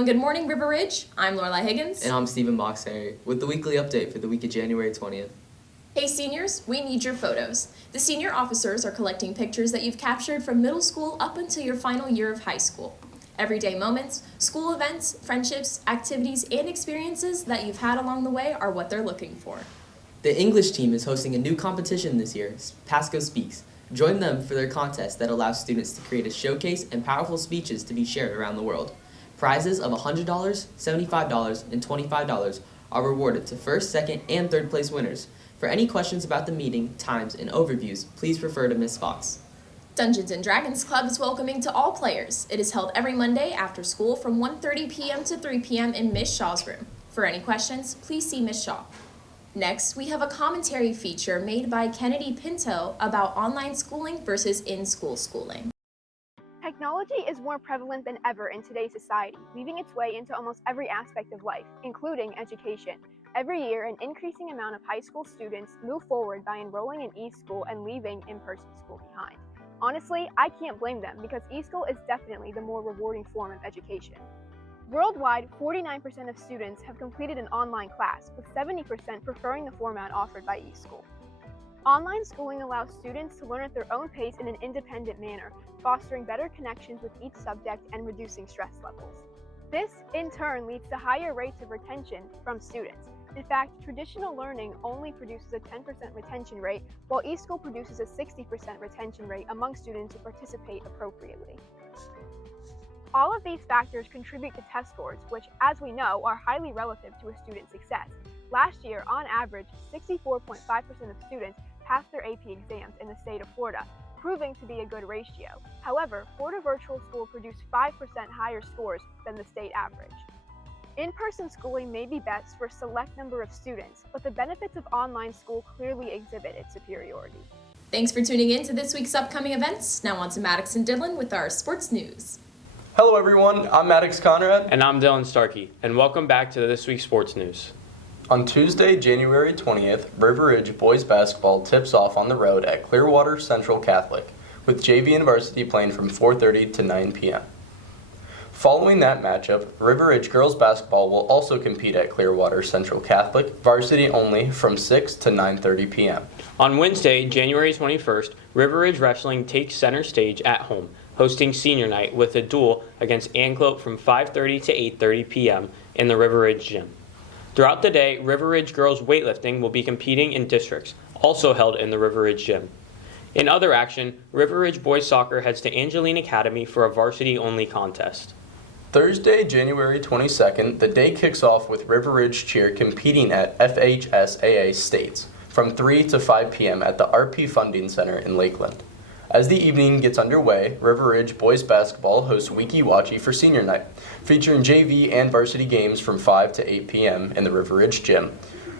and good morning, River Ridge. I'm Loralei Higgins. And I'm Mocsary with the weekly update for the week of January 20th. Hey seniors, we need your photos. The senior officers are collecting pictures that you've captured from middle school up until your final year of high school. Everyday moments, school events, friendships, activities, and experiences that you've had along the way are what they're looking for. The English team is hosting a new competition this year, Pasco Speaks. Join them for their contest that allows students to create a showcase and powerful speeches to be shared around the world. Prizes of $100, $75, and $25 are rewarded to first, second, and third place winners. For any questions about the meeting, times, and overviews, please refer to Ms. Fox. Dungeons & Dragons Club is welcoming to all players. It is held every Monday after school from 1:30 p.m. to 3 p.m. in Ms. Shaw's room. For any questions, please see Ms. Shaw. Next, we have a commentary feature made by Kennedy Pinto about online schooling versus in-school schooling. Technology is more prevalent than ever in today's society, weaving its way into almost every aspect of life, including education. Every year, an increasing amount of high school students move forward by enrolling in e-school and leaving in-person school behind. Honestly, I can't blame them because e-school is definitely the more rewarding form of education. Worldwide, 49% of students have completed an online class, with 70% preferring the format offered by e-school. Online schooling allows students to learn at their own pace in an independent manner, fostering better connections with each subject and reducing stress levels. This, in turn, leads to higher rates of retention from students. In fact, traditional learning only produces a 10% retention rate, while e-school produces a 60% retention rate among students who participate appropriately. All of these factors contribute to test scores, which, as we know, are highly relative to a student's success. Last year, on average, 64.5% of students passed their AP exams in the state of Florida, proving to be a good ratio. However, Florida Virtual School produced 5% higher scores than the state average. In-person schooling may be best for a select number of students, but the benefits of online school clearly exhibit its superiority. Thanks for tuning in to this week's upcoming events. Now on to Maddux and Dylan with our sports news. Hello everyone, I'm Maddux Conrad. And I'm Dylan Starkey, and welcome back to this week's sports news. On Tuesday, January 20th, River Ridge boys basketball tips off on the road at Clearwater Central Catholic, with JV and varsity playing from 4:30 to 9 p.m. Following that matchup, River Ridge girls basketball will also compete at Clearwater Central Catholic, varsity only, from 6 to 9:30 p.m. On Wednesday, January 21st, River Ridge Wrestling takes center stage at home, hosting senior night with a duel against Anclote from 5:30 to 8:30 p.m. in the River Ridge gym. Throughout the day, River Ridge girls weightlifting will be competing in districts, also held in the River Ridge gym. In other action, River Ridge boys soccer heads to Angeline Academy for a varsity-only contest. Thursday, January 22nd, the day kicks off with River Ridge cheer competing at FHSAA States from 3 to 5 p.m. at the RP Funding Center in Lakeland. As the evening gets underway, River Ridge boys basketball hosts Weeki Wachi for senior night, featuring JV and varsity games from 5 to 8 p.m. in the River Ridge gym.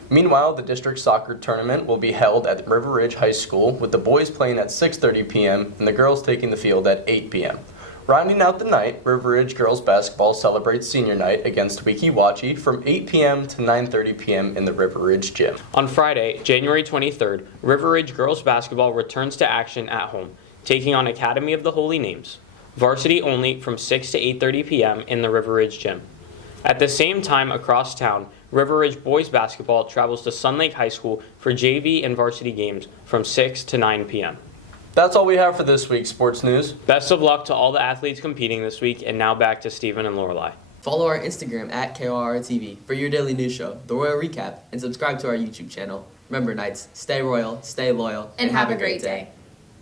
Meanwhile, the district soccer tournament will be held at River Ridge High School, with the boys playing at 6:30 p.m. and the girls taking the field at 8 p.m. Rounding out the night, River Ridge girls basketball celebrates senior night against Weeki Wachi from 8 p.m. to 9:30 p.m. in the River Ridge gym. On Friday, January 23rd, River Ridge girls basketball returns to action at home, taking on Academy of the Holy Names, varsity only from 6 to 8:30 p.m. in the River Ridge gym. At the same time across town, River Ridge boys basketball travels to Sun Lake High School for JV and varsity games from 6 to 9 p.m. That's all we have for this week's sports news. Best of luck to all the athletes competing this week, and now back to Stephen and Loralei. Follow our Instagram at KORR TV for your daily news show, The Royal Recap, and subscribe to our YouTube channel. Remember, Knights, stay royal, stay loyal, And have a great day.